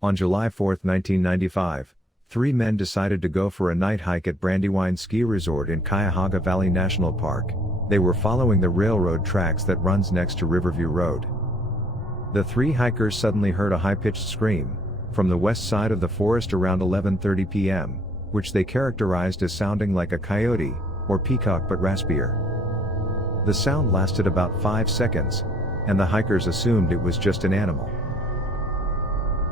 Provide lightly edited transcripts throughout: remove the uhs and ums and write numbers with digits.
On July 4, 1995, three men decided to go for a night hike at Brandywine Ski Resort in Cuyahoga Valley National Park. They were following the railroad tracks that runs next to Riverview Road. The three hikers suddenly heard a high-pitched scream from the west side of the forest around 11:30 p.m., which they characterized as sounding like a coyote or peacock but raspier. The sound lasted about 5 seconds, and the hikers assumed it was just an animal.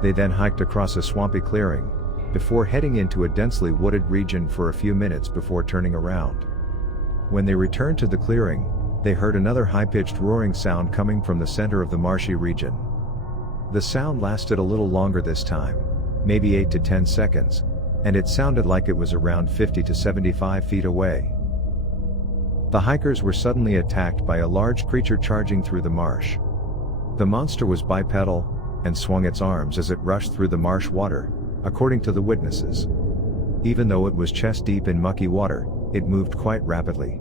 They then hiked across a swampy clearing, before heading into a densely wooded region for a few minutes before turning around. When they returned to the clearing, they heard another high-pitched roaring sound coming from the center of the marshy region. The sound lasted a little longer this time, maybe 8 to 10 seconds, and it sounded like it was around 50 to 75 feet away. The hikers were suddenly attacked by a large creature charging through the marsh. The monster was bipedal, and swung its arms as it rushed through the marsh water, according to the witnesses. Even though it was chest-deep in mucky water, it moved quite rapidly.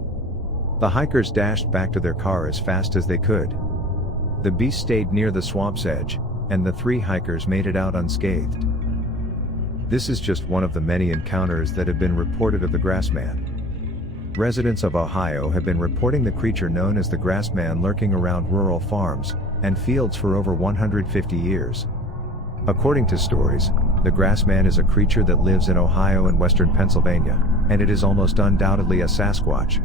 The hikers dashed back to their car as fast as they could. The beast stayed near the swamp's edge, and the three hikers made it out unscathed. This is just one of the many encounters that have been reported of the Grassman. Residents of Ohio have been reporting the creature known as the Grassman lurking around rural farms and fields for over 150 years. According to stories, the Grassman is a creature that lives in Ohio and western Pennsylvania, and it is almost undoubtedly a Sasquatch.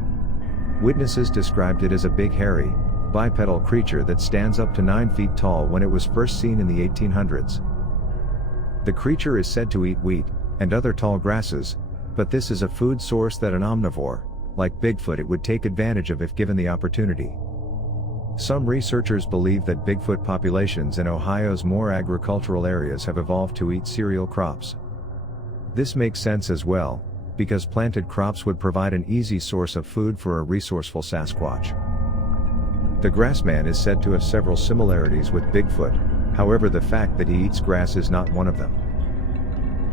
Witnesses described it as a big hairy, bipedal creature that stands up to 9 feet tall when it was first seen in the 1800s. The creature is said to eat wheat and other tall grasses, but this is a food source that an omnivore, like Bigfoot, it would take advantage of if given the opportunity. Some researchers believe that Bigfoot populations in Ohio's more agricultural areas have evolved to eat cereal crops. This makes sense as well, because planted crops would provide an easy source of food for a resourceful Sasquatch. The Grassman is said to have several similarities with Bigfoot, however the fact that he eats grass is not one of them.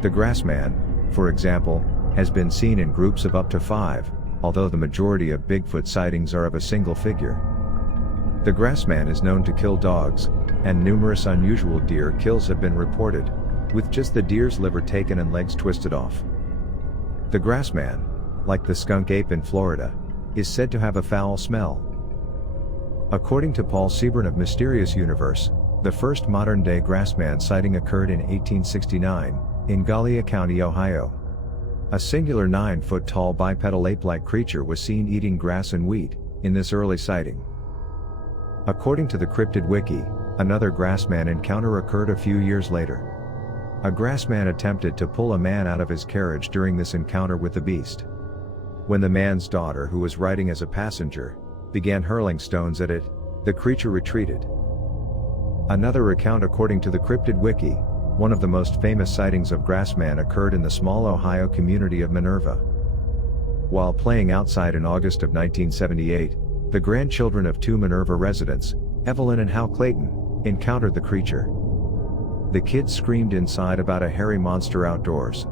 The Grassman, for example, has been seen in groups of up to 5, although the majority of Bigfoot sightings are of a single figure. The Grassman is known to kill dogs, and numerous unusual deer kills have been reported, with just the deer's liver taken and legs twisted off. The Grassman, like the skunk ape in Florida, is said to have a foul smell. According to Paul Seaburn of Mysterious Universe, the first modern-day Grassman sighting occurred in 1869, in Gallia County, Ohio. A singular 9-foot-tall bipedal ape-like creature was seen eating grass and wheat in this early sighting. According to the Cryptid Wiki, another Grassman encounter occurred a few years later. A Grassman attempted to pull a man out of his carriage during this encounter with the beast. When the man's daughter, who was riding as a passenger, began hurling stones at it, the creature retreated. Another account, according to the Cryptid Wiki, one of the most famous sightings of Grassman occurred in the small Ohio community of Minerva. While playing outside in August of 1978, the grandchildren of 2 Minerva residents, Evelyn and Hal Clayton, encountered the creature. The kids screamed inside about a hairy monster outdoors.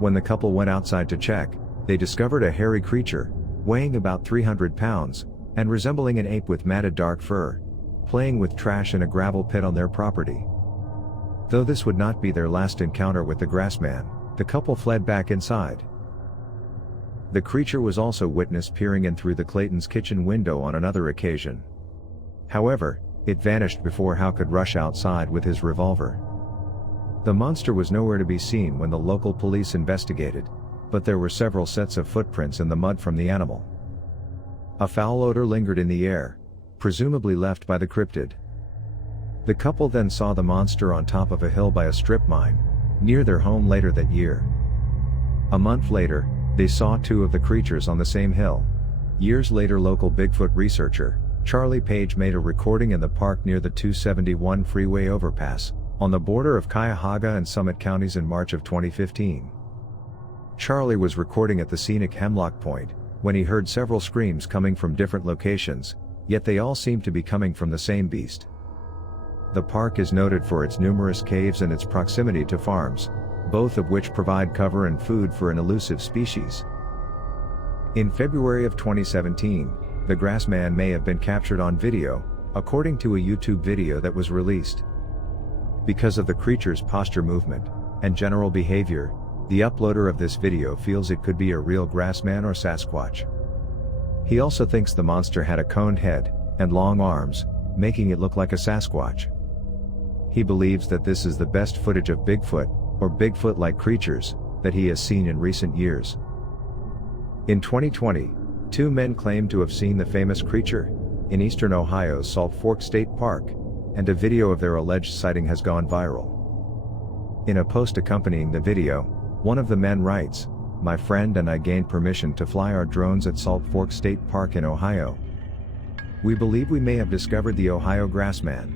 When the couple went outside to check, they discovered a hairy creature, weighing about 300 pounds, and resembling an ape with matted dark fur, playing with trash in a gravel pit on their property. Though this would not be their last encounter with the Grassman, the couple fled back inside. The creature was also witnessed peering in through the Claytons' kitchen window on another occasion. However, it vanished before Hal could rush outside with his revolver. The monster was nowhere to be seen when the local police investigated, but there were several sets of footprints in the mud from the animal. A foul odor lingered in the air, presumably left by the cryptid. The couple then saw the monster on top of a hill by a strip mine, near their home later that year. A month later, they saw 2 of the creatures on the same hill. Years later, local Bigfoot researcher, Charlie Page, made a recording in the park near the 271 freeway overpass, on the border of Cuyahoga and Summit counties in March of 2015. Charlie was recording at the scenic Hemlock Point, when he heard several screams coming from different locations, yet they all seemed to be coming from the same beast. The park is noted for its numerous caves and its proximity to farms, both of which provide cover and food for an elusive species. In February of 2017, the Grassman may have been captured on video, according to a YouTube video that was released. Because of the creature's posture movement and general behavior, the uploader of this video feels it could be a real Grassman or Sasquatch. He also thinks the monster had a coned head and long arms, making it look like a Sasquatch. He believes that this is the best footage of Bigfoot, or Bigfoot-like creatures, that he has seen in recent years. In 2020, 2 men claimed to have seen the famous creature in eastern Ohio's Salt Fork State Park, and a video of their alleged sighting has gone viral. In a post accompanying the video, one of the men writes, "My friend and I gained permission to fly our drones at Salt Fork State Park in Ohio. We believe we may have discovered the Ohio Grassman."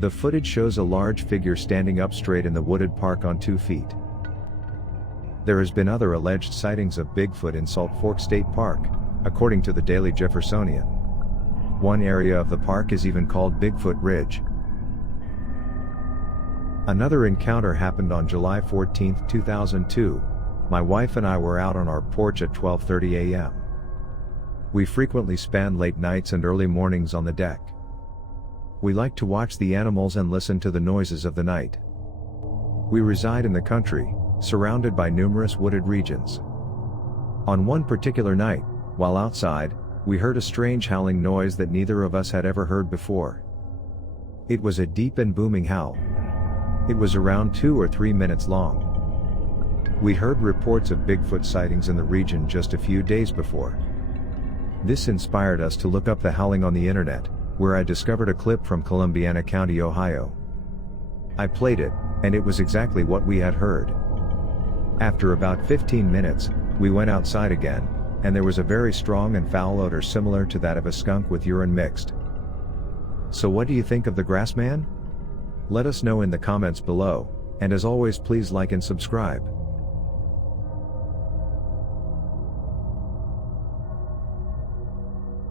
The footage shows a large figure standing up straight in the wooded park on 2 feet. There has been other alleged sightings of Bigfoot in Salt Fork State Park, according to the Daily Jeffersonian. One area of the park is even called Bigfoot Ridge. Another encounter happened on July 14, 2002. My wife and I were out on our porch at 12:30 a.m. We frequently spend late nights and early mornings on the deck. We like to watch the animals and listen to the noises of the night. We reside in the country, surrounded by numerous wooded regions. On one particular night, while outside, we heard a strange howling noise that neither of us had ever heard before. It was a deep and booming howl. It was around 2 or 3 minutes long. We'd heard reports of Bigfoot sightings in the region just a few days before. This inspired us to look up the howling on the internet, where I discovered a clip from Columbiana County, Ohio. I played it, and it was exactly what we had heard. After about 15 minutes, we went outside again, and there was a very strong and foul odor similar to that of a skunk with urine mixed. So what do you think of the Grassman? Let us know in the comments below, and as always please like and subscribe.